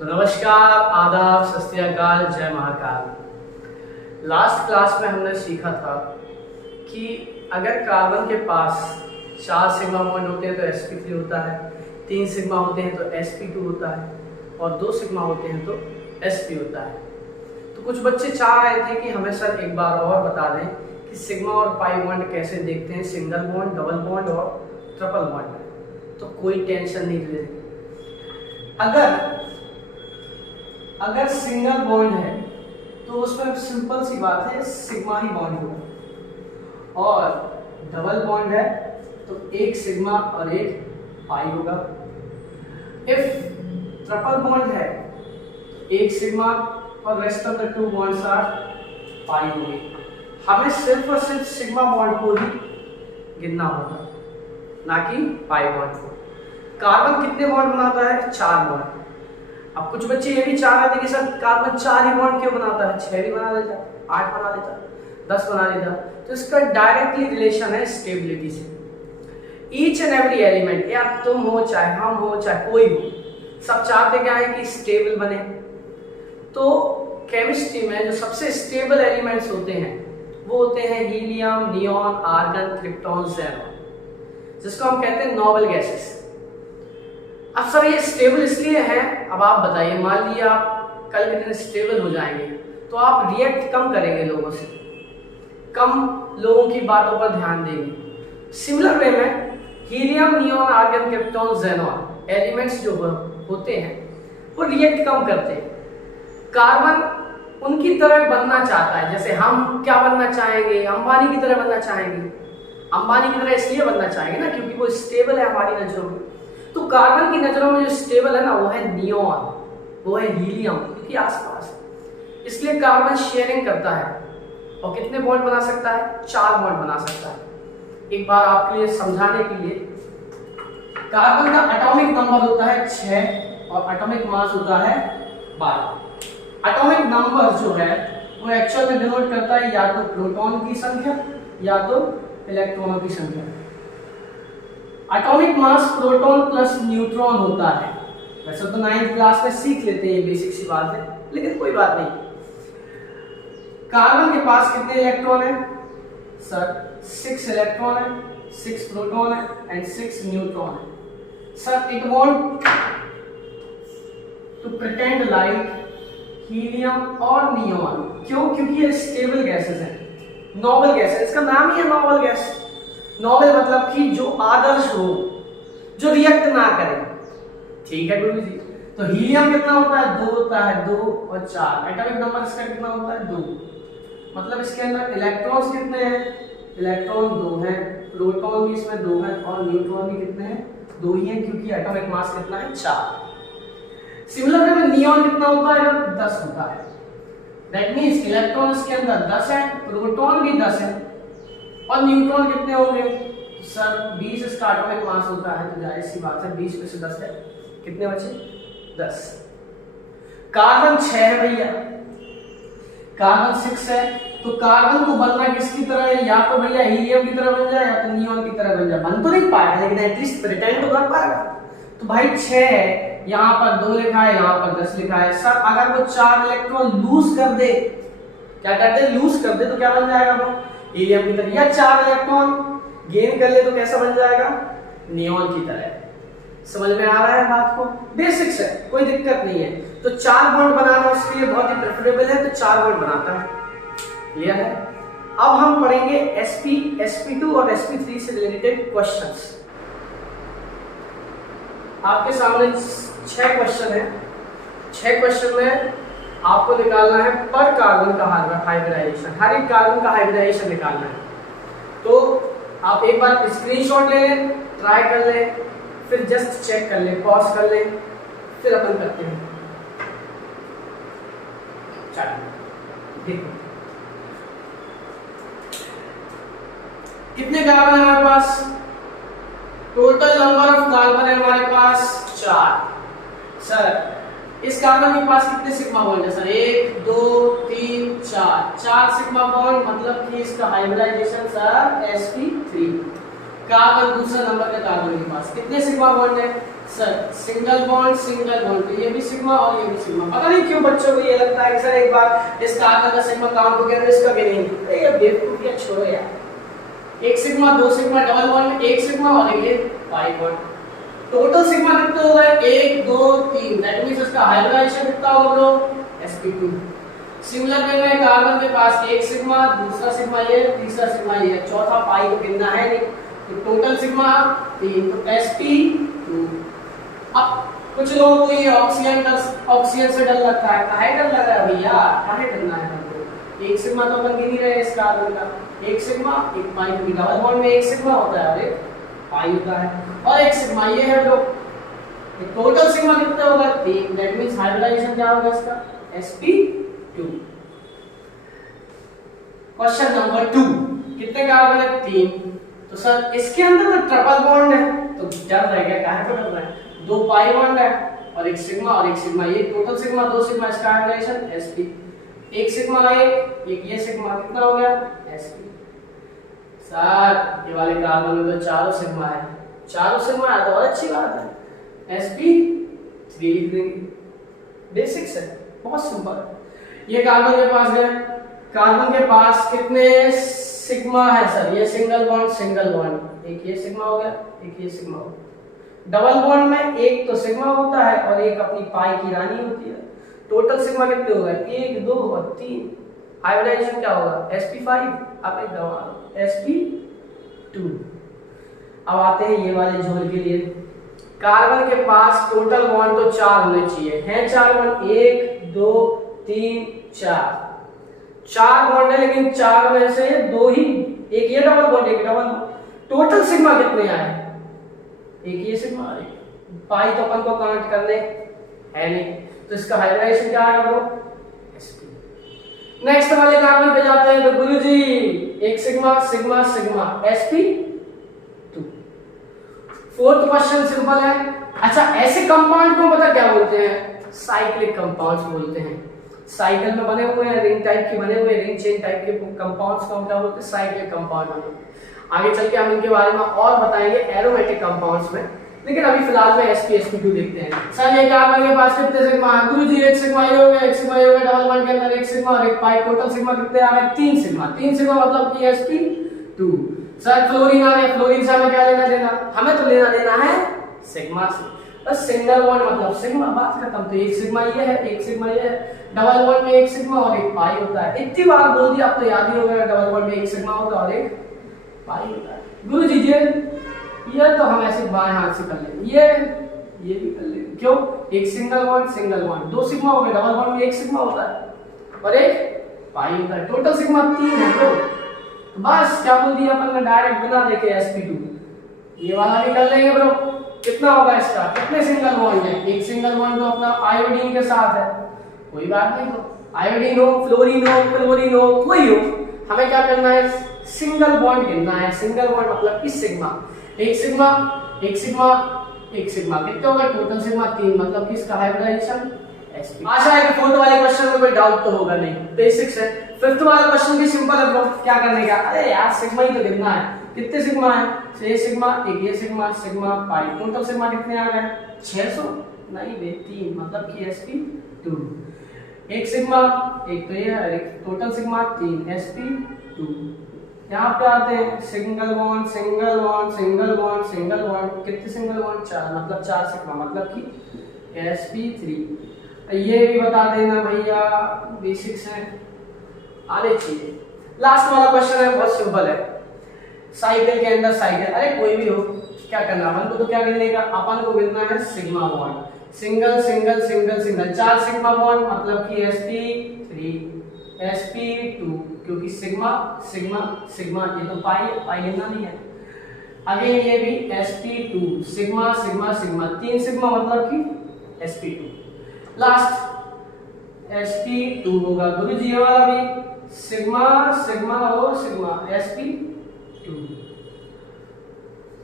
तो नमस्कार, आदाब, सत श्री अकाल, जय महाकाल। लास्ट क्लास में हमने सीखा था कि अगर कार्बन के पास 4 सिग्मा बॉन्ड होते हैं तो sp3 होता है, 3 सिग्मा होते हैं तो sp2 होता है और 2 सिग्मा होते हैं तो sp होता है। तो कुछ बच्चे चाह रहे थे कि हमें सर एक बार और बता दें कि सिग्मा और पाई बॉन्ड कैसे देखते हैं, सिंगल बॉन्ड, डबल बॉन्ड और ट्रिपल बॉन्ड। तो कोई टेंशन नहीं ले। अगर सिंगल बॉन्ड है तो उसमें सिंपल सी बात है, सिग्मा ही बॉन्ड होगा, और डबल बॉन्ड है तो एक सिग्मा और एक पाई होगा। इफ ट्रिपल बॉन्ड है तो एक सिग्मा और rest of the 2 bonds are pi होंगे। हमें सिर्फ और सिर्फ सिग्मा बॉन्ड को ही गिनना होगा, ना कि पाई बॉन्ड को। कार्बन कितने बॉन्ड बनाता है? 4 बॉन्ड। अब कुछ बच्चे ये भी चाह रहे थे कि सर कार्बन 4 ही बॉन्ड क्यों बनाता है, 6 भी बना देता, 8 बना देता, 10 बना देता। तो इसका डायरेक्टली रिलेशन है स्टेबिलिटी से। ईच एंड एवरी एलिमेंट, या तुम हो चाहे हम हो चाहे कोई हो, सब चाहते क्या है कि स्टेबल बने। तो केमिस्ट्री में जो सबसे स्टेबल एलिमेंट्स होते हैं वो होते हैं helium, neon, argon, krypton, xenon, जिसको हम कहते हैं नोबल गैसेस। अब सर ये स्टेबल इसलिए है, अब आप बताइए, मान लीजिए आप कल के दिन स्टेबल हो जाएंगे तो आप रिएक्ट कम करेंगे लोगों से, कम लोगों की बातों पर ध्यान देंगे। सिमिलर वे में helium, neon, argon, krypton, xenon elements जो होते हैं वो रिएक्ट कम करते हैं। कार्बन उनकी तरह बनना चाहता है, जैसे हम क्या बनना चाहेंगे, अंबानी की तरह बनना चाहेंगे। अंबानी की तरह इसलिए बनना चाहेंगे ना क्योंकि वो स्टेबल है हमारी नजरों में। तो कार्बन की नजरों में जो स्टेबल है ना वो है नियॉन, वो है हीलियम, क्योंकि आसपास। इसलिए कार्बन शेयरिंग करता है और कितने बॉन्ड बना सकता है? 4 बॉन्ड बना सकता है। एक बार आपके लिए समझाने के लिए, कार्बन का एटॉमिक नंबर होता है 6 और एटॉमिक मास होता है 12। एटॉमिक नंबर जो है वो एक्चुअल में डिनोट करता है या तो प्रोटॉन की संख्या या तो इलेक्ट्रॉनों की संख्या। Atomic mass proton plus neutron होता है। वैसे तो 9th क्लास में सीख लेते हैं, ये बेसिक सी बात है, लेकिन कोई बात नहीं। कार्बन के पास कितने इलेक्ट्रॉन है सर? 6 इलेक्ट्रॉन है, 6 प्रोटॉन है एंड 6 न्यूट्रॉन है। Sir it want to pretend like helium और नियॉन। क्यों? क्योंकि ये स्टेबल गैसेस हैं, नोबल गैस है, इसका नाम ही है नोबल गैस। नोबल मतलब कि जो आदर्श हो, जो रिएक्ट ना करे। ठीक है गुरु जी। तो हीलियम कितना होता है? 2 होता है, 2 और 4। एटॉमिक नंबर इसका कितना होता है? 2। मतलब इसके अंदर इलेक्ट्रॉन्स कितने हैं? इलेक्ट्रॉन 2 हैं, प्रोटॉन भी इसमें 2 हैं और न्यूट्रॉन भी कितने हैं? 2 ही हैं, क्योंकि एटॉमिक मास कितना है? 4। सिमिलर वे में नियॉन कितना होता है? 10 होता है। दैट मींस इलेक्ट्रॉन इसके अंदर 10 है, प्रोटॉन भी 10 है और न्यूट्रॉन कितने होंगे? तो सर 20 इसका एटॉमिक मास होता है, तो जाहिर सी बात है 20 में से 10 है, कितने बचे? 10। कार्बन 6 है भैया, कार्बन 6 है, तो कार्बन को बनना किसकी तरह है? या तो भैया हीलियम की तरह बन जाए या तो नियॉन की तरह बन जाए। बन तो नहीं पाएगा लेकिन एटलीस्ट प्रिटेंड तो कर पाएगा। तो भाई 6 है, यहाँ पर 2 लिखा है, यहाँ पर 10 लिखा है। सर अगर वो 4 इलेक्ट्रॉन लूज कर दे, क्या कहते हैं? लूज कर दे, तो क्या बन जाएगा वो? हीलियम की तरह। या 4 इलेक्ट्रॉन गेन कर ले तो कैसा बन जाएगा? नियॉन की तरह। समझ में आ रहा है बात को? बेसिक्स है, कोई दिक्कत नहीं है। तो 4 बॉन्ड बनाना उसके लिए बहुत ही प्रेफरेबल है, तो 4 बॉन्ड बनाता है। क्लियर है? अब हम पढ़ेंगे sp, sp2 और sp3 से रिलेटेड क्वेश्चंस। आपके सामने 6 क्वेश्चन है। 6 क्वेश्चन में आपको निकालना है पर कार्बन का हाइब्रिडाइजेशन, हर एक कार्बन का हाइब्रिडाइजेशन निकालना है। तो आप एक बार स्क्रीनशॉट ले लें, ट्राई कर लें, फिर जस्ट चेक कर लें, पॉज कर लें, फिर अपन करते हैं। चलिए देखो कितने कार्बन है हमारे पास? टोटल नंबर ऑफ कार्बन है हमारे पास 4। सर इस कार्बन के पास कितने सिग्मा बॉन्ड है? सर 1 2 3 4 सिग्मा बॉन्ड, मतलब कि इसका हाइब्रिडाइजेशन सर sp3। कार्बन दूसरा नंबर का कार्बन के पास कितने सिग्मा बॉन्ड है? सर सिंगल बॉन्ड तो ये भी सिग्मा और ये भी सिग्मा। पता नहीं क्यों बच्चों को ये लगता है कि सर एक बार इस कार्बन का सिग्मा काउंट हो गया तो इसका भी नहीं। ये बेवकूफियां छोड़ो यार। एक सिग्मा, दो सिग्मा, डबल बॉन्ड में एक सिग्मा और ये पाई बॉन्ड। टोटल सिग्मा कितना होगा? 1 2 3। दैट मींस इसका हाइब्रिडाइजेशन कितना होगा ब्रो? sp2। सिमिलर वे में कार्बन के पास एक सिग्मा, दूसरा सिग्मा ये, तीसरा सिग्मा ये, चौथा पाई को गिनना है नहीं। तो टोटल सिग्मा 3, तो sp2। अब कुछ लोगों को ये ऑक्सीजन से डर लगता है। काहे डर लग रहा है भैया? काहे डरना है हमको? एक सिग्मा तो अपन गिन ही रहे इस कार्बन का। एक सिग्मा, एक पाई, क्योंकि डबल बॉन्ड में एक सिग्मा होता है और एक पाई होता है, और एक सिग्मा ये है ब्रो। टोटल सिग्मा कितना होगा? 3। दैट मींस हाइब्रिडाइजेशन क्या होगा इसका? sp2। क्वेश्चन नंबर 2, कितने कार्बन है? 3। तो सर इसके अंदर तो ट्रिपल बॉन्ड है, तो डर रह गया। काहे को डर रहा है? 2 पाई बॉन्ड है और एक सिग्मा और एक सिग्मा। ये टोटल सिग्मा, 2 सिग्मा, इसका हाइब्रिडाइजेशन sp। एक सिग्मा एक ये सिग्मा, कितना हो गया? sp। सर ये वाले कार्बन में तो चारों सिग्मा है। चारों सिग्मा है तो और अच्छी बात है, sp3 लिख देंगे। बेसिक्स है, बहुत सिंपल। ये कार्बन के पास गए, कार्बन के पास कितने सिग्मा है सर? ये सिंगल बॉन्ड, एक ये सिग्मा हो गया, एक ये सिग्मा हो गया। डबल बॉन्ड में एक तो सिग्मा होता है और एक अपनी पाई की रानी होती है। टोटल सिग्मा कितने होगा? 1 2 और 3। हाइब्रिडाइजेशन क्या होगा? sp5। आप एक दवा sp2। अब आते हैं ये वाले झोल के लिए। कार्बन के पास टोटल बॉन्ड तो 4 होने चाहिए, हैं 4 बॉन्ड? 1 2 3 4। 4 बॉन्ड है, लेकिन 4 में से 2 ही, एक ये डबल बॉन्ड, एक डबल बॉन्ड। टोटल सिग्मा कितने आए? एक ये सिग्मा, एक पाई तो अपन को काउंट करने है नहीं, तो इसका हाइब्रिडाइजेशन क्या आएगा ब्रो? sp। नेक्स्ट वाले कार्बन पे जाते हैं। तो गुरुजी एक sigma sigma sigma sp2। Fourth question simple है। अच्छा, ऐसे कंपाउंड को पता क्या बोलते हैं? साइक्लिक कंपाउंड्स बोलते हैं। साइकिल में बने हुए हैं, रिंग टाइप के बने हुए, रिंग चेन टाइप के कंपाउंड्स को हम क्या बोलते हैं? Cyclic compound. आगे चल के हम इनके बारे में और बताएंगे एरोमेटिक कंपाउंड्स में, लेकिन अभी फिलहाल में sp2 देखते हैं। सर ये कार्बन के पास कितने सिग्मा है? गुरुजी एक सिग्मा ये हो गया, एक सिग्मा ये हो गया। डबल बॉन्ड के अंदर एक सिग्मा और एक पाई। टोटल सिग्मा कितने आ गए? 3 सिग्मा। 3 सिग्मा मतलब कि sp2। सर फ्लोरीन आ गया, फ्लोरीन से हमें क्या लेना देना? हमें तो लेना देना है सिग्मा से। बस सिंगल बॉन्ड मतलब सिग्मा, बात खत्म। तो एक सिग्मा ये है, एक सिग्मा ये है। डबल बॉन्ड में एक सिग्मा और एक पाई होता है। इतनी बार बोल दिया, अब तो याद ही हो गया। डबल बॉन्ड में एक सिग्मा होता है और एक पाई होता है। गुरुजी ये तो हम ऐसे बाएं हाथ से कर लेंगे, ये भी कर लेंगे। क्यों? एक सिंगल बॉन्ड 2 सिग्मा हो गए। डबल बॉन्ड में एक सिग्मा होता है और एक पाई होता है। टोटल सिग्मा 3 है ब्रो। तो बस क्या बोल दिया अपन ने डायरेक्ट बिना देखे sp2। ये वाला भी कर लेंगे ब्रो। कितना होगा इसका? कितने सिंगल बॉन्ड है? एक सिंगल बॉन्ड तो अपना आयोडीन के साथ है, कोई बात नहीं। तो आयोडीन हो, फ्लोरीन हो, क्लोरीन हो, कोई हो, हमें क्या करना है? सिंगल बॉन्ड गिनना है। सिंगल बॉन्ड मतलब कि सिग्मा। एक सिग्मा एक सिग्मा एक सिग्मा, कितने होगा? टोटल सिग्मा 3, मतलब कि इसका हाइब्रिडाइजेशन sp। आशा है कि फोर्थ वाले क्वेश्चन में कोई डाउट तो होगा नहीं, बेसिक्स है। फिफ्थ वाला क्वेश्चन भी सिंपल है ब्रो। क्या करने का? अरे यार सिग्मा ही तो गिनना है। कितने सिग्मा है? 6 सिग्मा, एक ये sigma, sigma pi. Total sigma कितने आ गए? 600 नहीं बे, 3, मतलब कि sp2। एक सिग्मा, एक तो ये है, एक टोटल सिग्मा 3 sp2। यहाँ पे आते हैं single bond single bond single bond single bond. कितने सिंगल बॉन्ड? 4, मतलब 4 सिग्मा, मतलब कि sp3। ये भी बता देना भैया, बेसिक्स है, आने चाहिए। लास्ट वाला क्वेश्चन है, बहुत सिंपल है। साइकिल के अंदर साइकिल, अरे कोई भी हो, क्या करना अपन को? तो क्या गिनने का? अपन को गिनना है sigma bond. Single single single single, 4 sigma bond, मतलब कि sp3 sp2, क्योंकि सिग्मा सिग्मा सिग्मा, ये तो पाई गिनना नहीं है। अगेन ये भी sp2, sigma sigma sigma, 3 sigma मतलब कि sp2। लास्ट sp2 होगा गुरुजी, ये वाला भी सिग्मा सिग्मा और सिग्मा sp2।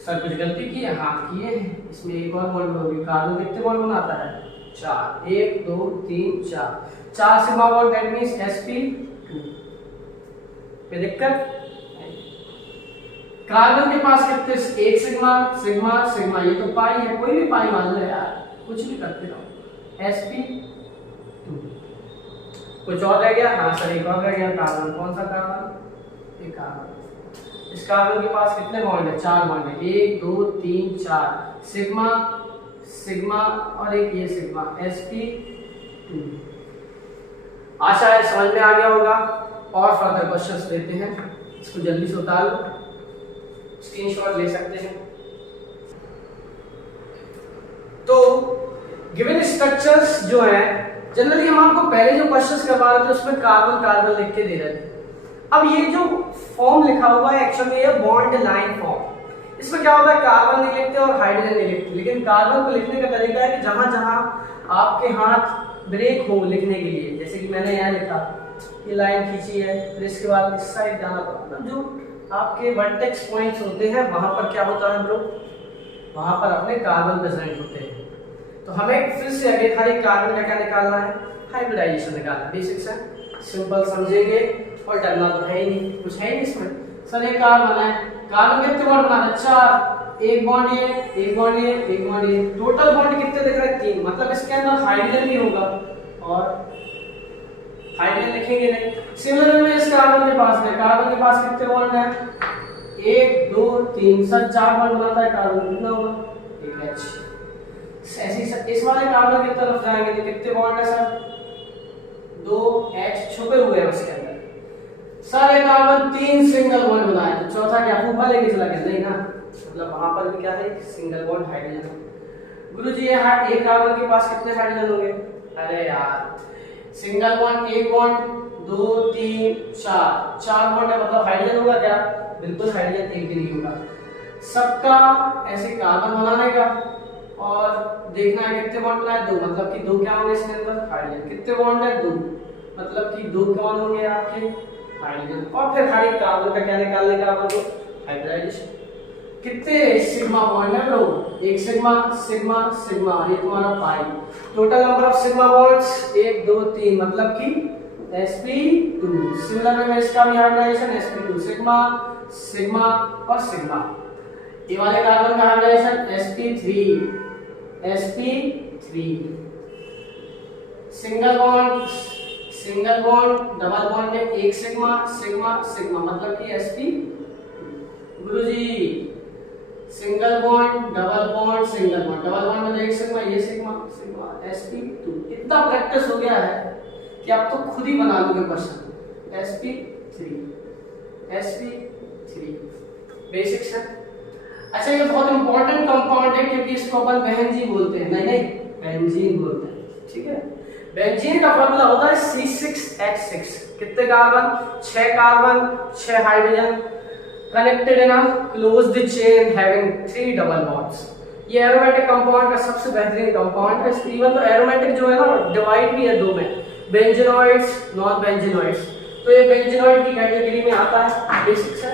सर कुछ गलती की है? हाँ किए हैं। इसमें एक और बॉन्ड होगी। कार्बन कितने बॉन्ड बनाता है? 4, 1 2 3 4 sigma bond, that means sp2। कोई दिक्कत? कार्बन के पास कितने, एक सिग्मा सिग्मा सिग्मा, ये तो पाई है, कोई भी पाई मान लो यार, कुछ भी करते रहो। sp2 कुछ और रह गया, हाँ सर एक और रह गया कार्बन, कौन सा कार्बन, एक कार्बन। इस कार्बन के पास कितने बॉन्ड है, 4 बॉन्ड है, 1 2 3 4, सिग्मा सिग्मा और एक ये सिग्मा sp2। आशा है समझ में आ गया होगा। और फर्दर क्वेश्चंस लेते हैं, इसको जल्दी से उतार लो, स्क्रीनशॉट ले सकते हैं। तो गिवन स्ट्रक्चर्स जो है जनरली हम आपको पहले जो क्वेश्चंस करवा रहे थे उसमें कार्बन कार्बन लिख के दे रहे थे। अब ये जो फॉर्म लिखा हुआ है एक्चुअली ये बॉन्ड लाइन फॉर्म। इसमें क्या होता है, कार्बन नहीं लिखते और हाइड्रोजन नहीं लिखते, लेकिन कार्बन को लिखने का तरीका है कि जहां जहां आपके हाथ ब्रेक हो लिखने के लिए, जैसे कि मैंने यहाँ लिखा, ये लाइन खींची है, फिर इसके बाद इस साइड जाना पड़ा, मतलब जो आपके वर्टेक्स पॉइंट्स होते हैं वहां पर क्या होता है ब्रो, वहां पर अपने कार्बन प्रेजेंट होते हैं। तो हमें फिर से आगे खाली कार्बन का क्या निकालना है, हाइब्रिडाइजेशन निकालना है। बेसिक्स है, सिंपल समझेंगे और डरना तो है ही नहीं, कुछ है ही नहीं इसमें। सर ये कार्बन है, कार्बन कितने बॉन्ड बनाना, 4, एक बॉन्ड ये, एक बॉन्ड ये, एक बॉन्ड ये, टोटल बॉन्ड कितने दिख रहे हैं, 3, मतलब इसके अंदर हाइड्रोजन भी होगा और हाइड्रोजन लिखेंगे नहीं। सिमिलर में इस कार्बन के पास है, कार्बन के पास कितने बॉन्ड है, 1 2 3, सर 4 बॉन्ड बनाता है कार्बन, कितना होगा, एक H। ऐसे ही इस वाले कार्बन की तरफ जाएंगे तो कितने बॉन्ड है सर, 2 H छुपे हुए हैं उसके अंदर। सारे कार्बन 3 सिंगल बॉन्ड बनाए, तो चौथा क्या फूफा लेके चला गया, नहीं ना, मतलब वहां पर भी क्या है, सिंगल बॉन्ड हाइड्रोजन। गुरुजी ये एक कार्बन के पास कितने हाइड्रोजन होंगे, अरे यार सिंगल बॉन्ड, एक बॉन्ड, 2 3 4, 4 बॉन्ड है, मतलब हाइड्रोजन होगा क्या, बिल्कुल हाइड्रोजन एक भी नहीं होगा। सबका ऐसे कार्बन बनाने का और देखना है कितने बॉन्ड बनाए, 2, मतलब कि 2 क्या होंगे इसके अंदर, हाइड्रोजन। कितने बॉन्ड है, 2, मतलब कि 2 कौन होंगे आपके, हाइड्रोजन। और फिर हर एक कार्बन का क्या निकालने का आपको, हाइब्रिडाइजेशन। कितने सिग्मा बॉन्ड है ब्रो, एक सिग्मा सिग्मा सिग्मा, ये तुम्हारा pi. Total number of sigma bonds 1 2 3, मतलब कि sp2। सिमिलर में इसका भी हाइब्रिडाइजेशन sp2, सिग्मा सिग्मा और सिग्मा। ये वाले कार्बन का hybridization sp3 sp3। Single bond double bond में एक सिग्मा सिग्मा सिग्मा, मतलब कि sp। गुरुजी single bond double bond single bond, double bond में एक सिग्मा, ये सिग्मा सिग्मा, sp2। इतना प्रैक्टिस हो गया है कि आप तो खुद ही बना लोगे क्वेश्चन। sp3 बेसिक्स है। अच्छा ये बहुत इंपॉर्टेंट कंपाउंड है क्योंकि इसको अपन बेंजीन बोलते हैं, नहीं बेंजीन बोलते हैं, ठीक है। बेंजीन का फॉर्मूला होता है C6H6। कितने carbon, 6 carbon 6 hydrogen connected in a closed chain having 3 double bonds. ये एरोमेटिक कंपाउंड का सबसे बेहतरीन कंपाउंड है। इवन तो एरोमेटिक जो है ना डिवाइड भी है 2 में, बेंजीनॉइड्स नॉन बेंजीनॉइड्स। तो ये बेंजीनॉइड की कैटेगरी में आता है। बेसिक्स है,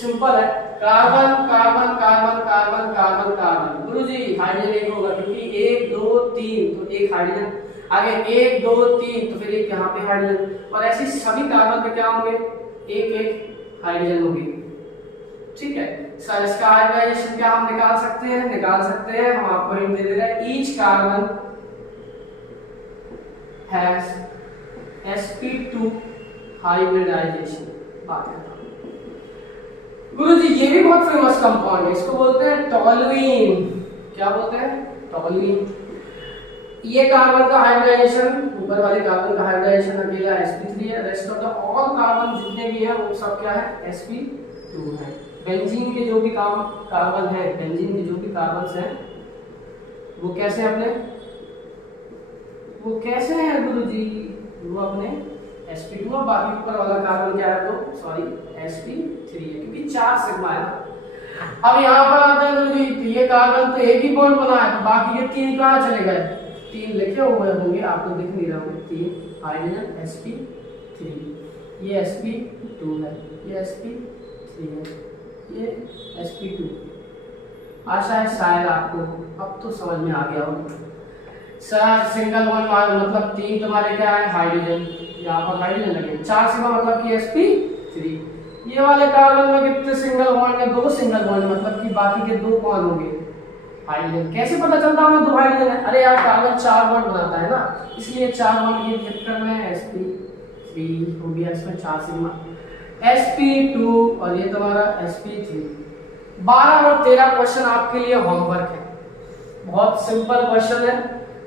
सिंपल है, carbon carbon carbon carbon carbon carbon. गुरुजी हाइड्रोजन एक होगा क्योंकि 1 2 3 तो एक हाइड्रोजन, आगे 1 2 3 तो फिर एक यहाँ पे हाइड्रोजन, और ऐसे सभी कार्बन पे क्या होंगे, एक एक हाइड्रोजन होगी, ठीक है। सर इसका हाइब्रिडाइजेशन क्या हम निकाल सकते हैं, हम आपको हिंट दे दे रहे हैं। Each carbon has sp2 hybridisation. बात है गुरुजी, ये भी बहुत फेमस कंपाउंड है, इसको बोलते हैं टॉलुइन। क्या बोलते हैं, टॉलुइन। ये कार्बन का हाइब्रिडाइजेशन, ऊपर वाले कार्बन का हाइब्रिडाइजेशन अकेला sp3 है, rest of the all carbon जितने भी हैं वो सब क्या है, sp2 है। बेंजीन के जो भी कार्बन है, बेंजीन के जो भी कार्बन्स हैं वो कैसे अपने, वो कैसे हैं गुरुजी, वो अपने sp2 और बाकी ऊपर वाला कार्बन क्या है, तो सॉरी sp3 है क्योंकि 4 सिग्मा है। अब यहाँ पर आता है गुरुजी, ये कार्बन तो एक ही बॉन्ड बना है, तो बाकी ये 3 कहाँ चले गए, 3 लिखे हुए होंगे, आपको दिख नहीं रहा होंगे, 3 हाइड्रोजन sp3, ये sp2 है, ये sp3 है, ये sp2। आशा है शायद आपको अब तो समझ में आ गया हो। सर सिंगल बॉन्ड मतलब 3 तुम्हारे क्या है, हाइड्रोजन, यहाँ पर हाइड्रोजन लगे, 4 सिग्मा मतलब कि sp3, ये वाले कार्बन में कितने सिंगल बॉन्ड है? 2 सिंगल बॉन्ड, मतलब कि बाकी के 2 कौन होंगे? हाइड्रोजन। कैसे पता चलता हमें 2 हाइड्रोजन है? अरे यार कार्बन 4 बॉन्ड बनाता है ना, इसलिए 4 बॉन्ड के चक्कर में sp3 हो गया, इसमें 4 सिग्मा, sp2 और ये तुम्हारा sp3। 12 और 13 क्वेश्चन आपके लिए होमवर्क है, बहुत सिंपल क्वेश्चन है,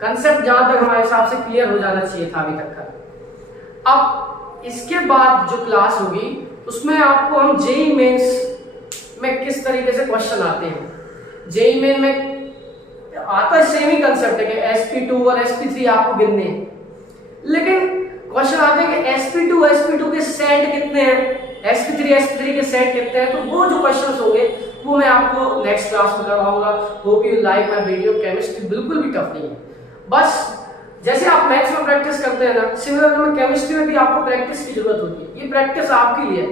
कंसेप्ट जहां तक हमारे हिसाब से क्लियर हो जाना चाहिए था अभी तक का। अब इसके बाद जो क्लास होगी उसमें आपको हम जेईई मेंस में किस तरीके से क्वेश्चन आते हैं, जेईई मेन में आता है सेम ही कंसेप्ट है कि sp2 और sp3 आपको गिनने हैं, लेकिन क्वेश्चन आते हैं कि sp2 के सेट कितने हैं, sp3 के सेट कितने हैं। तो वो जो क्वेश्चंस होंगे वो मैं आपको नेक्स्ट क्लास में करवाऊंगा। Hope you like my video. Chemistry बिल्कुल भी टफ नहीं है, बस जैसे आप मैथ्स में प्रैक्टिस करते हैं ना, सिमिलरली में केमिस्ट्री में भी आपको प्रैक्टिस की जरूरत होती है। ये प्रैक्टिस आपके लिए है।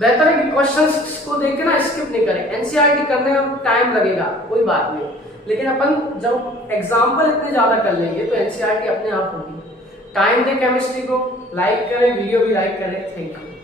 बेहतर है कि क्वेश्चंस को देख के ना स्किप नहीं करें। एनसीईआरटी करने में टाइम लगेगा, कोई बात नहीं, लेकिन अपन जब एग्जाम्पल इतने ज्यादा कर लेंगे तो एनसीईआरटी अपने आप होगी। टाइम दे केमिस्ट्री को, लाइक करें, वीडियो भी लाइक करें। Thank you.